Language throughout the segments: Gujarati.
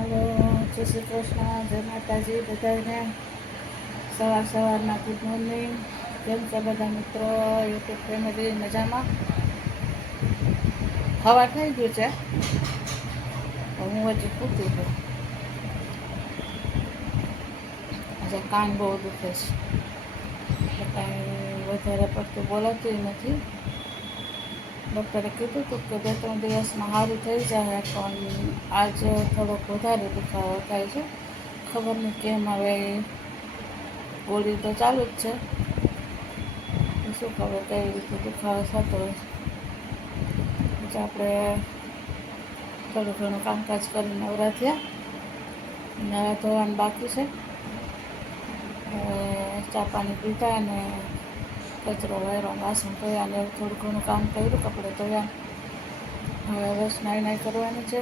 હાલો, જય શ્રી કૃષ્ણ, જય માતાજી બધાને સવાર સવારના ગુડ મોર્નિંગ કેમ છે બધા મિત્રો? યુટ્યુબ ફેમિલી મજામાં? હવા થઈ ગયું છે? હું હજી પૂછું છું. આજે કાન બહુ દુખે છે. કાંઈ વધારે પડતું બોલાતું નથી. ડૉક્ટરે કીધું હતું કે બે ત્રણ દિવસમાં સારું થઈ જાય, પણ આજે થોડોક વધારે દુખાવો થાય છે. ખબર નહીં કેમ હવે ગોળી તો ચાલુ જ છે. શું ખબર કઈ રીતે દુખાવો થતો હોય પછી આપણે થોડું ઘણું કામકાજ કરી નવરા થયા. નવા ધોવાનું બાકી છે. ચા પાણી પીતા અને કચરો વાયરો, વાસણ ધોયા ને થોડું ઘણું કામ કર્યું, કપડે ધોયા હવે બસ નાઈ નાઈ કરવાની છે.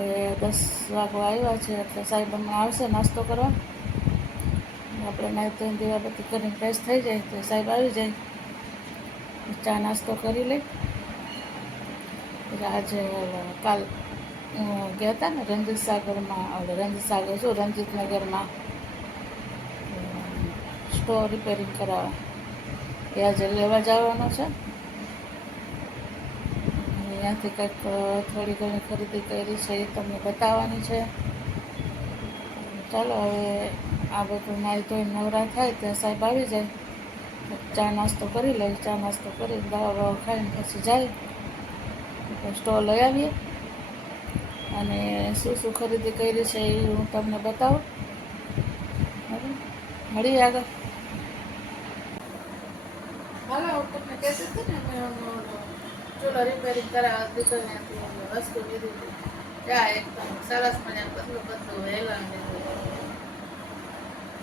એ દસ વાગો આવ્યા છે, એટલે સાહેબ હમણાં આવશે નાસ્તો કરવા. આપણે નાઈ ધોઈને દીવાબત્તી કરીને ફ્રેશ થઈ જાય, તો સાહેબ આવી જાય. ચા નાસ્તો કરી લઈ આજે કાલ ગયા હતા ને રંજીત સાગરમાં રંજીત સાગર શું, રંજીતનગરમાં સ્ટોર રિપેરિંગ કરાવવા. આજે લેવા જવાનો છે. અહીંયાથી કંઈક થોડી ઘણી ખરીદી કરી છે એ તમને બતાવવાની છે. ચાલો હવે આ બધું નાઈ ધોઈને નવરા થાય ત્યાં સાહેબ આવી જાય. ચા નાસ્તો કરી લઈ, ચા નાસ્તો કરી દવા બવા ખાઈને પછી જાય. સ્ટોલ લઈ આવીએ. અને શું શું ખરીદી કરી છે એ હું તમને બતાવું. મળીએ આગળ હાલો હું તમને કહેતી હતી ને મેં ઓલો ચૂલો રિપેરિંગ કરાવવા દીધો ઓલી વસ્તુ લીધી હતી ત્યાં એકદમ સરસ મજાનું પતલું પતલું વેલણ લીધું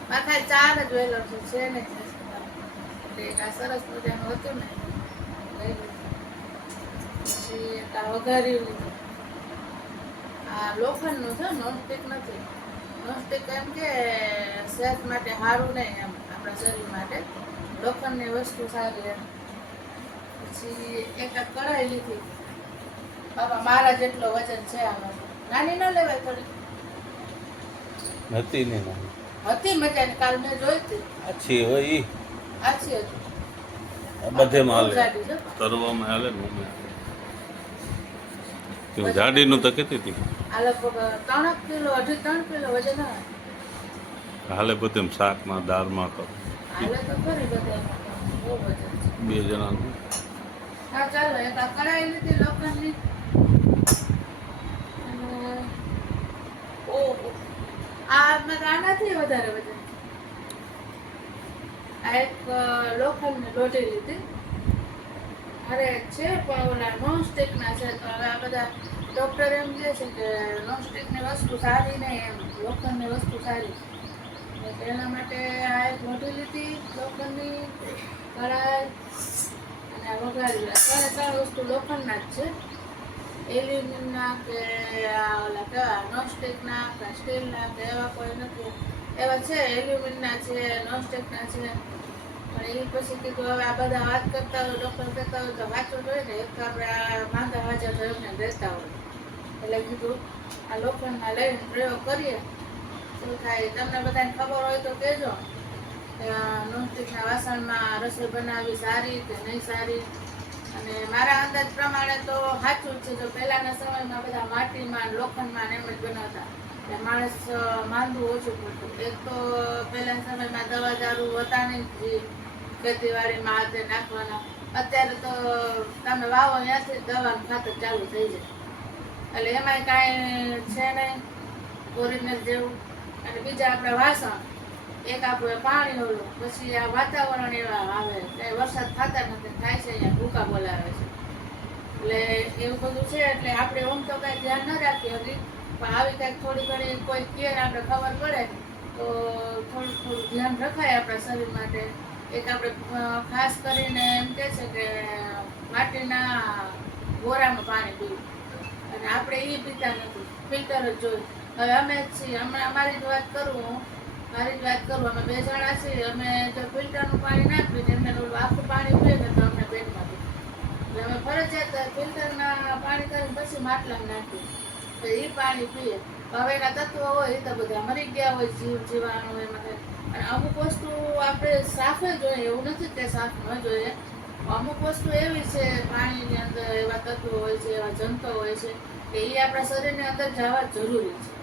માથા ચાર જ વેલણ છે ને એટલે આ સરસ મજાનું હતું ને લઈ લીધું પછી એક આ વઘાર્યું લીધું આ લોખંડનું છે નોનસ્ટિક નથી નોનસ્ટિક એમ કે સેહત માટે સારું નહીં એમ આપણા શરીર માટે લોખંડની વસ્તુ સારી એમ પછી એક કઢાઈ લીધી. બાપા મારા જેટલો વજન છે આમાં. નાની ન લેવાય થોડી હતી ને નાની. હતી મજાની કાલ મેં જોઈ હતી. આછી હોય ઈ. આછી હતી. બધે હાલે. તરવામાં હાલે ને. તું જાડીનું તો કહેતી હતી. આ લગભગ ત્રણ કિલો અઢી ત્રણ કિલો વજન આવે. હાલે બધે શાકમાં દાળમાં તો. હાલે તો ખરી બધા બે જણાનું. હા ચાલો એક આ કઢાઈ લીધી લોખંડની અને ઓહો. આ તો આનાથી વધારે વજન આ એક લોખંડની લોટી લીધી. અરે, છે પણ ઓલા નોન સ્ટિકના છે. તો આ બધા ડૉક્ટર એમ કહે છે કે નોનસ્ટિકની વસ્તુ સારી નહીં એમ. લોખંડની વસ્તુ સારી. એના માટે આ એક મોટી લીધી, લોખંડની કઢાઈ. આ વઘારી ત્રણે વસ્તુ લોખંડના જ છે એલ્યુમિનિયમના કે, આ ઓલા કેવા નોનસ્ટિકના કે સ્ટીલના કે એવા કોઈ નથી. એવા છે એલ્યુમિનિયમના છે નોનસ્ટિકના છે પણ એ પછી કીધું હવે આ બધા વાત કરતા હોય ડૉક્ટર કહેતા હોય તો વાંચવું જોઈએ ને એક આપણે આ માંદા હાજર તો એમને રહેતા હોય એટલે કીધું, આ લોખંડના લઈને પ્રયોગ કરીએ. શું થાય, તમને બધાને ખબર હોય તો કહેજો. નોનસ્ટિકના વાસણમાં રસોઈ બનાવવી સારી કે નહીં સારી? અને મારા અંદાજ પ્રમાણે તો સાચું છે, જો પહેલાના સમયમાં બધા માટીમાં લોખંડમાં એમ જ બનાવતા. એટલે માણસ માંદું ઓછું પડતું. એક તો પહેલાના સમયમાં દવા દારૂ હતા નહીં, જે ખેતીવાડીમાં હાથે નાખવાના. અત્યારે તો તમે વાવો ત્યાંથી દવાનું ખાતર ચાલુ થઈ જાય. એટલે એમાંય કાંઈ છે નહીં ઓરિજિનલ જેવું. અને બીજા આપણા વાસણ. એક આપણે પાણી ઓલું, પછી આ વાતાવરણ એવા આવે, એટલે વરસાદ થતા નથી, થાય છે અહીંયા ભૂકા બોલાવે છે. એટલે એવું બધું છે, એટલે આપણે ઓમ તો કાંઈ ધ્યાન ન રાખીએ હજી, પણ આવી કાંઈક થોડી ઘણી કોઈ કેર આપણે ખબર પડે, તો થોડું થોડું ધ્યાન રખાય આપણા શરીર માટે. એક આપણે ખાસ કરીને એમ કહે છે કે, માટીના ગોરામાં પાણી પીવું. અને આપણે એ પીતા નથી, ફિલ્ટર જ જોયું હવે અમે જ છીએ, હમણાં અમારી જ વાત કરું મારી જ વાત કરું, અમે બે જણા છીએ, અમે જો ફિલ્ટરનું પાણી નાખીએ એમને આખું પાણી પીએ ને તો અમને પેટમાં એટલે અમે ફરજિયાત ફિલ્ટરના પાણી કરીને પછી માટલામાં નાખીએ. તો એ પાણી પીએ. હવે એના તત્વો હોય તો બધા મરી ગયા હોય, જીવ જીવાણુ એમાં અને અમુક વસ્તુ આપણે સાફ જોઈએ એવું નથી કે સાફ ન જોઈએ. અમુક વસ્તુ એવી છે, પાણીની અંદર એવા તત્વો હોય છે, એવા જંતો હોય છે, કે એ આપણા શરીરની અંદર જવા જરૂરી છે.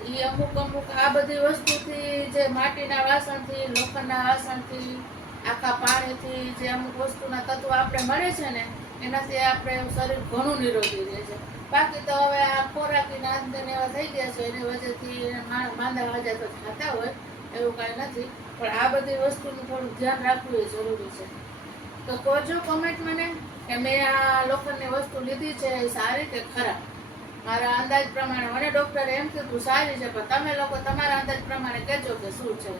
એ અમુક અમુક આ બધી વસ્તુથી જે માટીના વાસણથી, લોખંડના વાસણથી, આખા પાણીથી જે અમુક વસ્તુના તત્વો આપણે મળે છે ને, એનાથી આપણે શરીર ઘણું નિરોગી રહે છે. બાકી તો હવે આ ખોરાકીના અંદને એવા થઈ ગયા છે, એની વજહથી માંદા વાજા તો થતા હોય, એવું કાંઈ નથી. પણ આ બધી વસ્તુનું થોડું ધ્યાન રાખવું એ જરૂરી છે. તો કહો કમેન્ટ મને કે મેં આ લોખંડની વસ્તુ લીધી છે સારી કે ખરાબ? મારા અંદાજ પ્રમાણે. મને ડોક્ટરે એમ કીધું સારી છે પણ તમે લોકો તમારા અંદાજ પ્રમાણે કહેજો કે શું છે.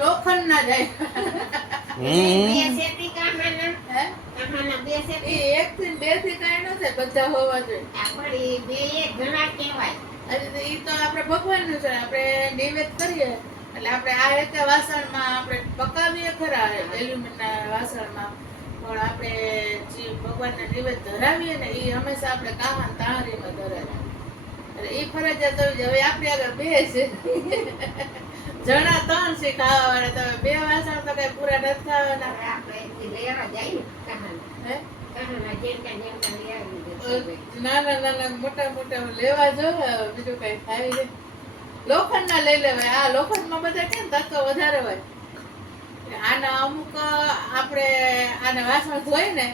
લોખંડ ના જાય. બધા હોવા જોઈએ. આ ઈ બે એ કહેવાય. તો આપણે ભગવાનનું છે આપણે નૈવેદ કરીએ. એટલે આપણે આ એક વાસણમાં આપણે પકાવીએ ખરા એલ્યુમિનિયમના વાસણમાં. પણ આપણે જે ભગવાનને નૈવેદ ધરાવીએ ને એ હંમેશા આપણે કાહન તાળીમાં ધરાવીએ. એટલે એ ફરજિયાત થવી જોઈએ. હવે આપણી આગળ બે છે. જણા ત્રણ છે ખાવા વાળા તમે બે વાસણ તો કઈ પૂરા નથી ખાવાના આપણે લેવા ને હે? નાના નાના મોટા મોટા લેવા જો બીજું કઈ લોખંડ ના લઈ લેવાય. આ લોખંડમાં બધા કેમ તત્વ વધારે હોય? આના અમુક આપણે આને વાસણ ધોઈ ને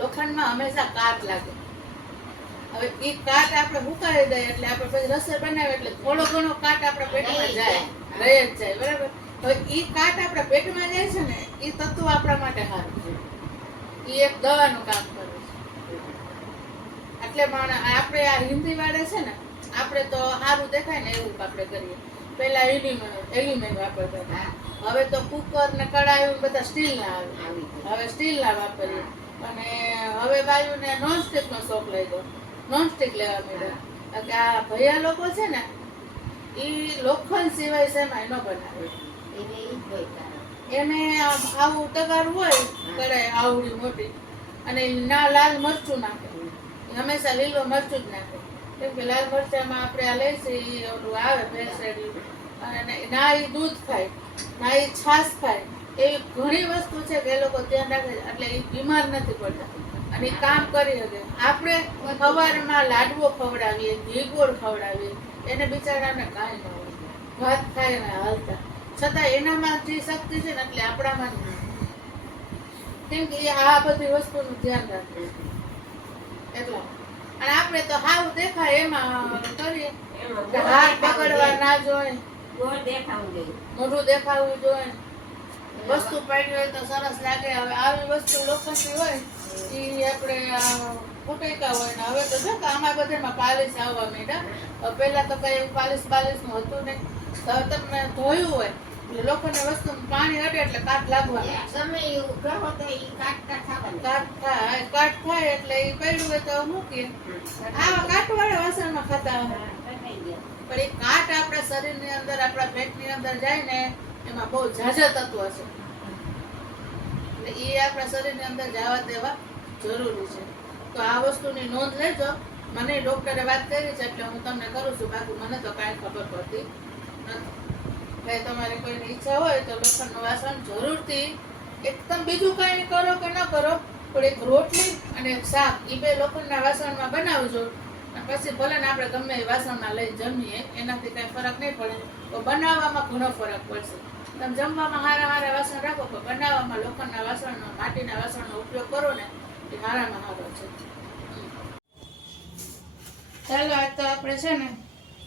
લોખંડમાં હંમેશા કાટ લાગે. હવે એ કાટ આપણે મુકાવી દઈએ એટલે આપણે પછી રસોઈ બનાવીએ એટલે થોડો ઘણો કાટ આપણા પેટમાં જાય. રહી જ જાય બરાબર? હવે એ કાટ આપણા પેટમાં જાય છે ને એ તત્વ આપણા માટે સારું છે. ઈ એક દવાનું કામ કરે છે. એટલે પણ આપણે આ હિન્દી વાળા છે ને આપણે તો સારું દેખાય ને એવું આપણે કરીએ. પેલા એલ્યુમિનિયમ એલ્યુમિનિયમ વાપરતા. હવે તો કુકર ને કડાયું બધા સ્ટીલ ના આવે. હવે સ્ટીલ ના વાપરીએ. અને હવે બાયુને નોન સ્ટિક નો શોખ લઈ દો નોનસ્ટિક લેવા મળ્યો કે આ ભૈયા લોકો છે ને એ લોખંડ સિવાય શેમાંય ન બનાવે. એને એ જ હોય. એને આવું તગારું હોય કડાઈ આવડી મોટી. અને ના લાલ મરચું નાખે. હંમેશા લીલો મરચું જ નાખે. કેમ કે લાલ મરચામાં આપણે આ લઈશું એ ઓલું આવે ભેંસેડી અને ના એ દૂધ ખાય, ના એ છાશ ખાય. એવી ઘણી વસ્તુ છે કે એ લોકો ધ્યાન રાખે. એટલે એ બીમાર નથી પડતા. અને કામ કરી શકે. આપણે સવારમાં લાડવો ખવડાવીએ, ઘી ગોળ ખવડાવીએ, એને બિચારાને કાંઈ ન હોય. ભાત ખાય ને હાલતા. છતાં એનામાં જે શક્તિ છે ને એટલે આપણામાં. કેમ કે આ બધી વસ્તુનું ધ્યાન રાખે એટલા. અને આપણે તો હાવ દેખાય એમાં કરીએ. હાથ પકડવા ના જોઈએ. મોઢું દેખાવું જોઈએ વસ્તુ પાડી હોય તો સરસ લાગે. હવે આવી વસ્તુ લોખંડની હોય એ આપણે ફૂટેકા હોય ને હવે તો જો આમાં બધામાં પાલિશ આવવા માંડ્યા. પહેલાં તો કઈ પાલિશ પાલિશનું હતું નહીં. હવે તમે ધોયું હોય લોખંડની વસ્તુ પાણી અડે એટલે કાટ લાગવા તમે એવું કહો તો ઈ કાટકા ખાવાનું. કાટ થાય કાટ થાય એટલે એ પડ્યું હોય તો મૂકીએ. આવા કાટવાળા વાસણમાં ખાતા હોય પણ એ કાટ આપણા શરીરની અંદર આપણા પેટની અંદર જાય ને એમાં બહુ ઝાઝા તત્વ છે. એટલે એ આપણા શરીરની અંદર જવા દેવા જરૂરી છે. તો આ વસ્તુની નોંધ લેજો. મને ડોક્ટરે વાત કરી છે એટલે હું તમને કરું છું. બાકી મને તો કાંઈ ખબર પડતી નથી. બીજું કાંઈ કરો કે રોટલી અને શાક એ બે લોખંડના વાસણમાં બનાવજો. પછી ભલે ગમે એ વાસણમાં લઈ જમીએ, એનાથી કાંઈ ફરક નહીં તો બનાવવામાં ઘણો ફરક પડશે. તમે જમવામાં હારા હારા વાસણ રાખો, પણ બનાવવામાં લોખંડના વાસણનો, માટીના વાસણનો ઉપયોગ કરો ને, એ હારામાં હારો છે. ચાલો આજ તો આપણે છે ને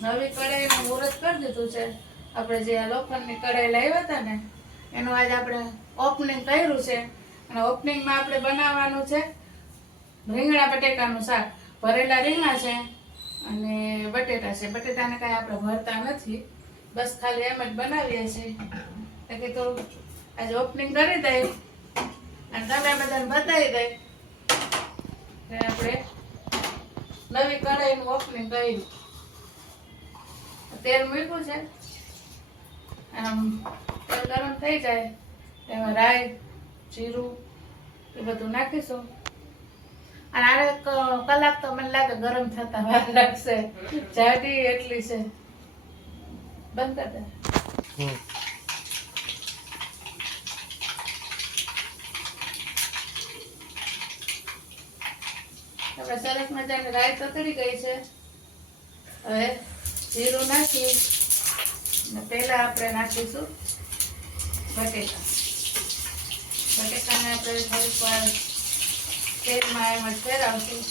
નવી કઢાઈનું મુહૂર્ત કરી દીધું છે. આપણે જે આ લોખંડની કઢાઈ લાવ્યા હતા ને, એનું આજે આપણે ઓપનિંગ કર્યું છે. અને ઓપનિંગમાં આપણે બનાવવાનું છે રીંગણા બટેકાનું શાક. ભરેલા રીંગણા છે અને બટેટા છે. બટેટાને કાંઈ આપણે ભરતા નથી. બસ ખાલી એમ જ બનાવીએ છીએ. એટલે તો આજે ઓપનિંગ કરી દઈએ. અને તમે બધાને બતાવી દઈ કે આપણે નવી કઢાઈનું ઓપનિંગ કર્યું. તેલ મૂક્યું છે. આમ તેલ ગરમ થઈ જાય એમાં રાઈ જીરું એ બધું નાખીશું. અને આને કલાક તો મને લાગે ગરમ થતા વાર લાગશે. જાડી એટલી છે. બંધ કરી દે. આપણે સરસ મજાની રાઈ તતરી ગઈ છે. હવે જીરું નાખી. અને પહેલા આપણે નાખીશું. બટેકા. બટેકાને આપણે થોડીક વાર તેલમાં એમ જ ફેરવશું.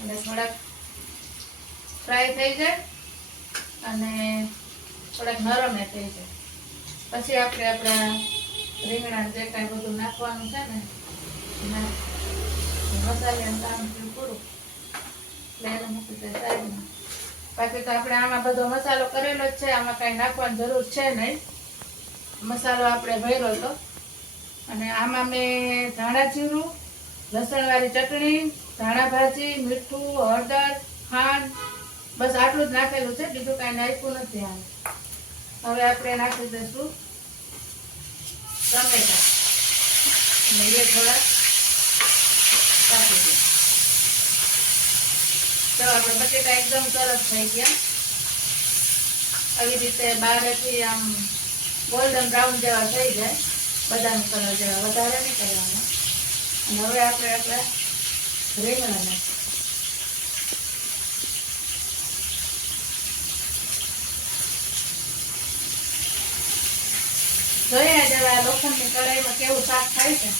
અને થોડાક ફ્રાય થઈ જાય અને થોડાક નરમ થઈ જાય. પછી આપણે આપણા રીંગણા જે કાંઈ બધું નાખવાનું છે ને, એના મસાલાનું કામ પૂરું. એટલે એને મૂકી દે સાઈડમાં. બાકી તો આપણે આમાં બધો મસાલો કરેલો જ છે, આમાં કાંઈ નાખવાની જરૂર છે નહીં. મસાલો આપણે ભર્યો હતો અને આમાં મેં ધાણા જીરું, લસણવાળી ચટણી, ધાણા ભાજી, મીઠું, હળદર, ખાંડ, બસ આટલું જ નાખેલું છે, બીજું કાંઈ નાખ્યું નથી આમ. હવે આપણે નાખી દઈશું ટમેટા. એ થોડા કાપી દે તો આપણે બટેટા એકદમ સરસ થઈ ગયા. આવી રીતે બારેથી આમ ગોલ્ડન બ્રાઉન જેવા થઈ જાય. બધાનું કલર જેવા. વધારે નહીં કરવાના. અને હવે આપણે આપણે રીંગણા જોયા જરા લોખંડની કઢાઈમાં કેવું શાક થાય છે.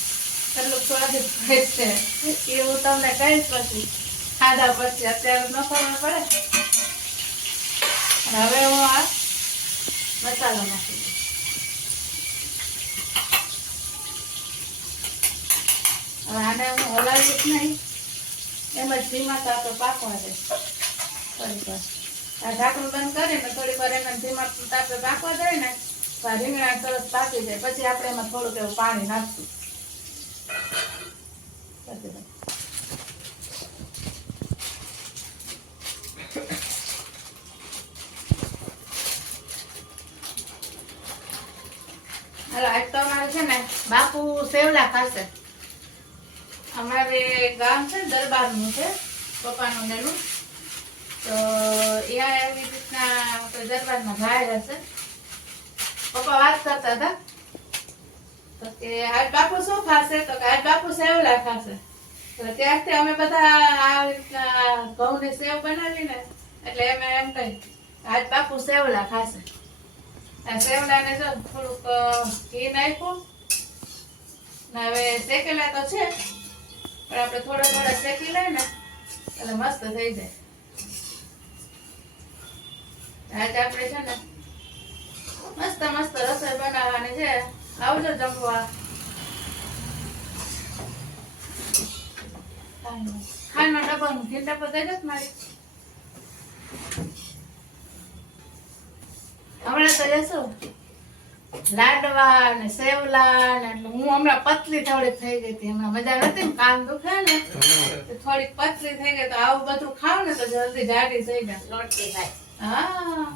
કેટલું સ્વાદિષ્ટ થાય છે. એ હું તમને કહીશ પછી ખાધા પછી અત્યારે ન ખબર પડે. હવે હું આ મસાલો નાખી હવે આને હું હલાવીશ નહીં. એમ જ ધીમા તાતો પાકવા દઈશ. થોડીક વાર. આ ઢાંકણું બંધ કરીને થોડીક વાર એને ધીમા તાપે પાકવા દઈએ ને, તો રીંગણા તરત પાકી જાય. પછી આપણે એમાં થોડુંક એવું પાણી નાખશું. આજ તો છે ને બાપુ છે દરબારનું છે, પપ્પાનું ને એનું. તો એ એવી રીતના દરબારમાં ભાઈ હશે પપ્પા વાત કરતા હતા. તો કે આજ બાપુ શું ખાશે? તો કે આજ બાપુ સેવલા ખાશે. તો ત્યારથી અમે બધા આ રીતના ઘઉંની સેવ બનાવી ને એટલે એમ એમ કહી આજ બાપુ સેવલા ખાશે. આ છે થોડુંક ઘી નાખ્યું. હવે શેકેલા તો છે, પણ આપણે થોડા થોડા શેકી લઈએ ને, એટલે મસ્ત થઈ જાય. આજે આપણે છે ને મસ્ત મસ્ત રસોઈ બનાવવાની છે. આવજો જમવા. ખાનો ડબ્બાનું ઘી ડબ્બો થઈ જશે મારી. હમણાં તો જશું લાડવા ને સેવલા ને એટલે હું હમણાં પતલી થોડીક થઈ ગઈ હતી. હમણાં મજા નથી ને? કાન દુખે ને? તો થોડીક પતલી થઈ ગઈ તો આવું બધું ખાવ ને તો જલ્દી જાડી થઈ જાય. લોટથી થાય. હા.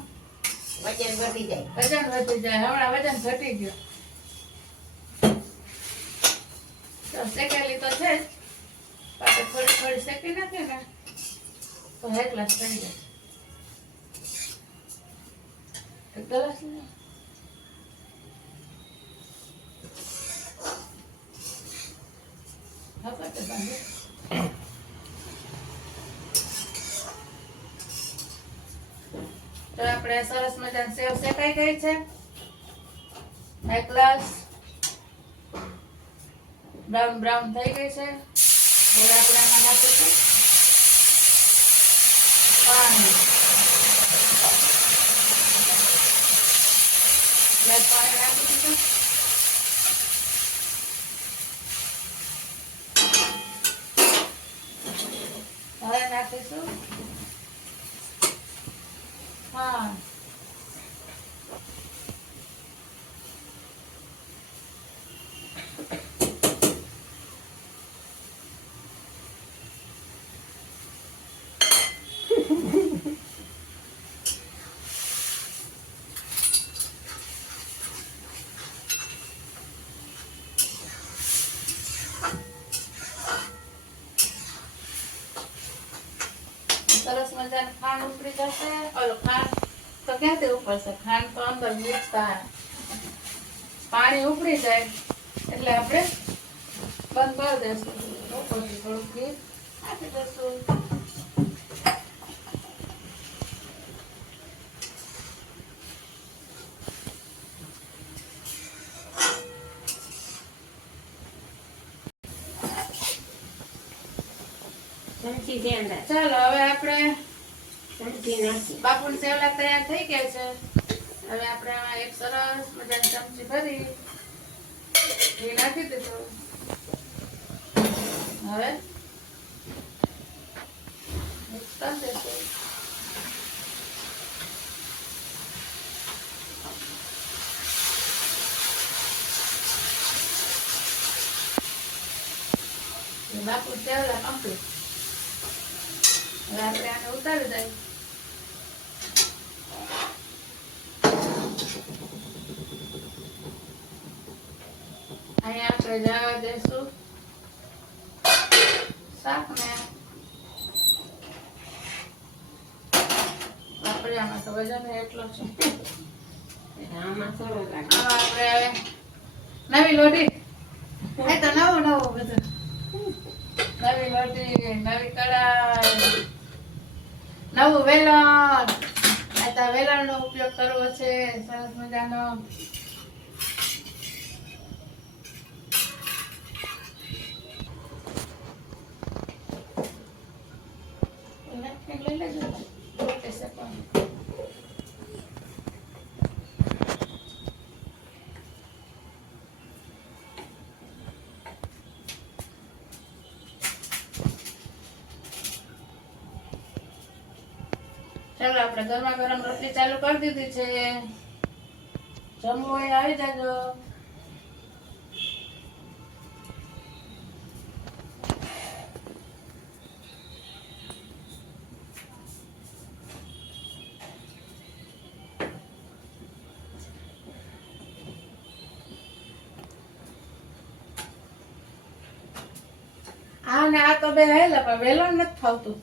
વજન વધી જાય. વજન વધી જાય. હમણાં વજન ઘટી ગયું. તો શેકેલી તો છે પાછળ થોડી થોડી શેકી નાખે ને તો ગ્લાસ થઈ જાય. તો આપણે સરસ મજાની સેવ શેકાઈ ગઈ છે. એક ગ્લાસ બ્રાઉન થઈ ગઈ છે. હવે આપણે આમાં નાખીશું. પાણી. ગ્લાસ પાણી નાખી દીધું હવે નાખીશું હા ઉપડી જશે. ઓલો ખાંડ, તો ક્યાંથી ઉપડશે? ખાંડ તો અંદર મિક્સ પાણી ઉપડી જાય, એટલે આપણે બંધ કરી દઈશું. થોડુંક ઘી આપી દઈશું. અંદર ચાલો, હવે આપણે ચમચી નાખી સેવલા તૈયાર થઈ ગયા છે. હવે આપણે એક સરસ મજાની ચમચી ભરી. ઘી નાખી દીધું હવે કરી એ સેવલા કમ્પ્લીટ. હવે આપણે આને ઉતારી દઈએ અહીંયા આપણે જવા દઈશું શાકને આપણે આમાં તો વજન એટલો છે. આમાં થોડો લાગે આપણે હવે નવી લોટી. એ તો નવો નવો બધું. નવી લોટી નવી કઢાઈ નવું વેલણ આ વેલણનો ઉપયોગ કરવો છે સરસ મજાનો. લઈ લેજો. આપણે ગરમા ગરમ રોટલી ચાલુ કરી દીધી છે. જમવું આવી જાજો. આ ને આ તો બે હેલા પણ વેલો નથી ફાવતું.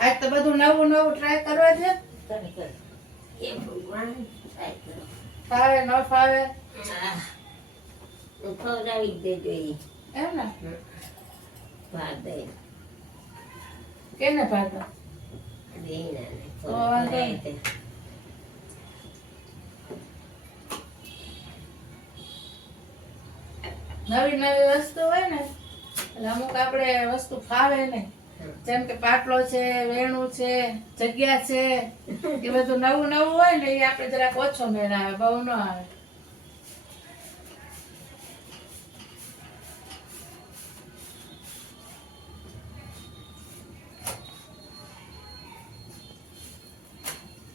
આજ તો બધું નવું નવું ટ્રાય કરવા છે. ફાવે ન ફાવે? ખવડાવી દેજો એમ ને? ભાત દે કેને ભાત? તો વાંધો નહીં. નવી નવી વસ્તુ હોય ને, એટલે અમુક આપણે વસ્તુ ફાવે નહીં. જેમ કે પાટલો છે, વેણું છે, જગ્યા છે, એ બધું નવું નવું હોય ને, એ આપણે જરાક ઓછો મેળ આવે, બહુ ન આવે.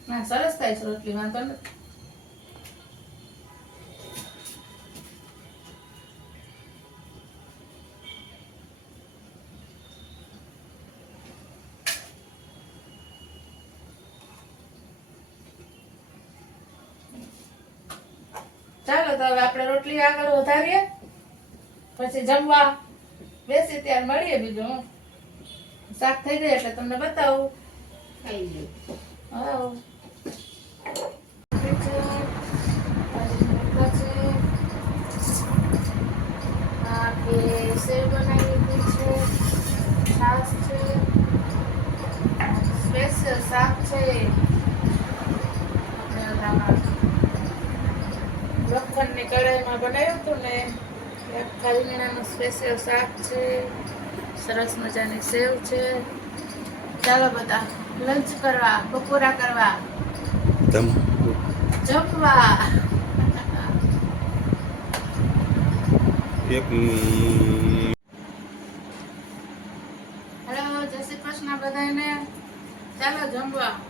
ના, સરસ થાય છે રોટલી, વાંધો નથી. રોટલી આગળ વધારીએ પછી જમવા બેસી ત્યારે મળીએ બીજું હું. શાક થઈ જાય એટલે તમને બતાવું ખાઈ ગયું હાઉ. શાકમાં બનાવ્યું હતું ને એક કાળી સ્પેશિયલ શાક છે સરસ મજાની સેવ છે. ચાલો બધા લંચ કરવા બપોરા કરવા. જમવા. હેલો જય શ્રી કૃષ્ણ બધાને ચાલો જમવા.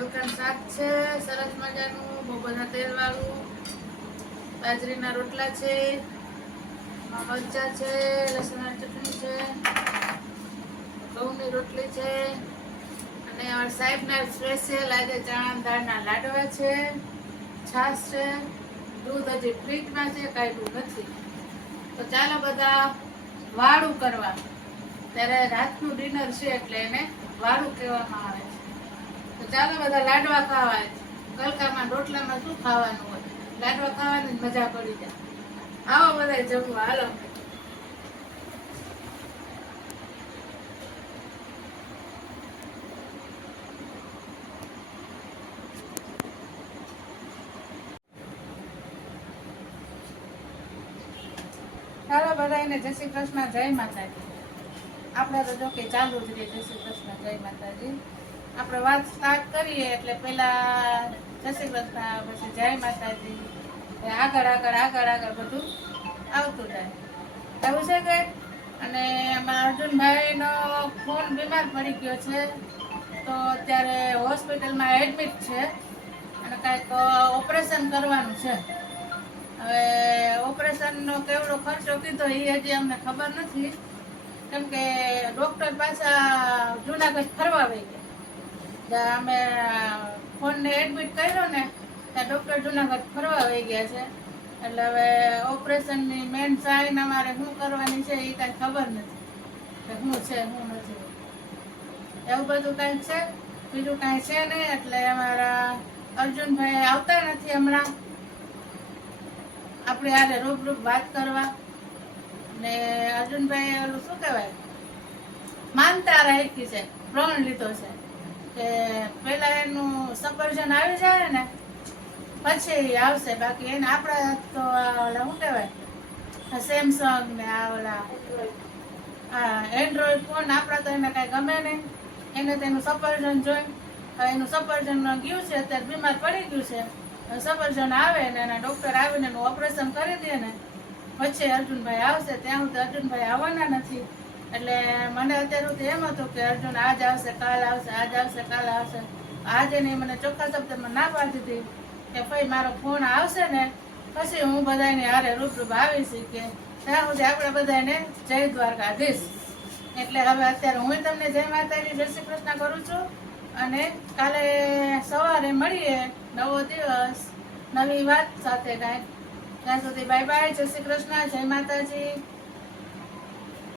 ગલકાનું શાક છે, સરસ મજાનું બધા તેલવાળું, બાજરીના રોટલા છે, મરચા છે, લસણની ચટણી છે, ઘઉંની રોટલી છે, અને અમારા સાહેબના સ્પેશિયલ આજે ચણા દાળના લાડવા છે, છાશ છે, દૂધ હજી ફ્રીજમાં છે કાઢ્યું નથી. તો ચાલો બધા વાળું કરવા. ત્યારે રાતનું ડિનર છે એટલે એને વાળું કહેવામાં આવે. ચાલો બધા લાડવા ખાવા. કલકામાં, રોટલામાં શું ખાવાનું હોય? લાડવા ખાવાની મજા પડી જાય. આવો બધા જમવા, હાલો. ચાલો બધાને જય શ્રી કૃષ્ણ, જય માતાજી. આપણે તો જો કે ચાલુ જ રહે જય શ્રી કૃષ્ણ, જય માતાજી. આપણે વાત સ્ટાર્ટ કરીએ એટલે પેલા જય કૃષ્ણ, પછી જય માતાજી. આગળ આગળ આગળ આગળ બધું આવતું જાય. એવું છે કે? અને અમારા અર્જુનભાઈનો ફોન બીમાર પડી ગયો છે, તો અત્યારે હોસ્પિટલમાં એડમિટ છે અને કાંઈક ઓપરેશન કરવાનું છે. હવે ઓપરેશનનો કેવડો ખર્ચો કીધો એ હજી અમને ખબર નથી. કેમ કે ડૉક્ટર પાછા જુનાગઢ ફરવા વહી ગયા. અમે ફોનને એડમિટ કર્યો ને, ત્યાં ડૉક્ટર જુનાગઢ ફરવા વહી ગયા છે. એટલે હવે ઓપરેશનની મેન સાઈન અમારે શું કરવાની છે એ કાંઈ ખબર નથી કે શું છે, શું નથી. એવું બધું કાંઈક છે? બીજું કાંઈ છે નહીં, એટલે અમારા અર્જુનભાઈ આવતા નથી હમણાં. આપણે હારે રૂબરૂપ વાત કરવા. ને અર્જુનભાઈ ઓલું શું કહેવાય? માનતા રાખી છે, પ્રણ લીધો છે. કે પેલા એનું સફરજન આવી જાય ને, પછી આવશે. બાકી એને આપણા તો શું કહેવાય? સેમસંગ ને આ ઓલા એન્ડ્રોઈડ ફોન આપણા તો એને કાંઈ ગમે નહીં. એને તેનું સફરજન જોઈ. એનું સફરજન ગયું છે, અત્યારે બીમાર પડી ગયું છે. સફરજન આવે ને એના ડૉક્ટર આવીને એનું ઓપરેશન કરી દે ને, પછી અર્જુનભાઈ આવશે. ત્યાં સુધી અર્જુનભાઈ આવવાના નથી. એટલે મને અત્યારે સુધી એમ હતું કે અર્જુન આજ આવશે, કાલ આવશે, આજ આવશે, કાલ આવશે. આજે નહીં, મને ચોખ્ખા શબ્દમાં ના પાડી દીધી કે ભાઈ મારો ફોન આવશે ને, પછી હું બધાને હારે રૂબરૂબ આવીશ કે, ત્યાં સુધી આપણે બધાને જય દ્વારકાધીશ. એટલે હવે અત્યારે હું તમને જય માતાજી, જય શ્રી કૃષ્ણ કરું છું. અને કાલે સવારે મળીએ, નવો દિવસ, નવી વાત સાથે કાંઈક ત્યાં સુધી બાય બાય જય શ્રી કૃષ્ણ, જય માતાજી.